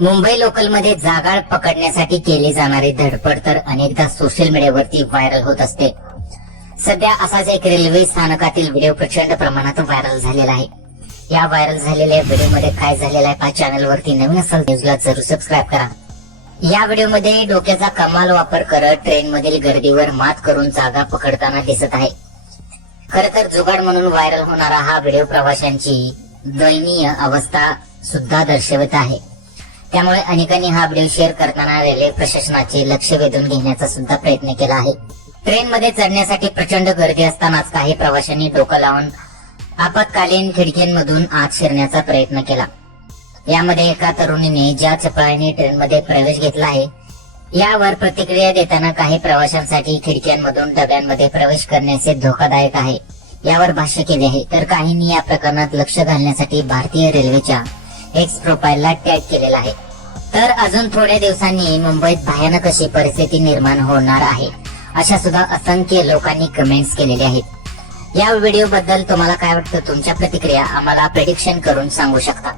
मुंबई लोकलमध्ये जागाळ पकडण्यासाठी केली जाणारी धडपड तर अनेकदा सोशल मीडियावरती व्हायरल होत असते. सध्या असाच एक रेल्वे स्थानकातील व्हिडिओ प्रचंड प्रमाणात व्हायरल झालेला आहे. या व्हायरल झालेल्या व्हिडिओमध्ये काय झालेलं आहे पहा. चॅनलवरती नवीन असाल न्यूजला जरूर सबस्क्राईब करा. या व्हिडिओमध्ये डोक्याचा कमाल वापर करत ट्रेन मधील गर्दीवर मात करून जागा पकडताना दिसत आहे. खर तर जुगाड म्हणून व्हायरल होणारा हा व्हिडिओ प्रवाशांची दयनीय अवस्था सुद्धा दर्शवत आहे. त्यामुळे अनेकांनी हा व्हिडिओ शेअर करताना रेल्वे प्रशासनाचे लक्ष वेधून घेण्याचा सुद्धा प्रयत्न केला आहे. ट्रेन मध्ये चढण्यासाठी प्रचंड गर्दी असतानाच काही प्रवाशांनी डोकं लावून आपत्कालीन खिडक्यांमधून आत शिरण्याचा प्रयत्न केला. यामध्ये एका तरुणीने ज्या चपळाईने ट्रेन मध्ये प्रवेश घेतला आहे यावर प्रतिक्रिया देताना काही प्रवाशांसाठी खिडक्यांमधून डब्यांमध्ये प्रवेश करण्याचे धोकादायक आहे यावर भाष्य केले आहे. तर काहींनी या प्रकरणात लक्ष घालण्यासाठी भारतीय रेल्वेच्या एक्स प्रोफाईलला टॅग केलेला आहे. तर अजून थोड्या दिवसांनी मुंबईत भयानक अशी परिस्थिती निर्माण होणार आहे अशा सुद्धा असंख्य लोकांनी कमेंट्स केलेले आहेत. या व्हिडिओ बद्दल तुम्हाला काय वाटतं? तुमच्या प्रतिक्रिया आम्हाला प्रेडिक्शन करून सांगू शकता.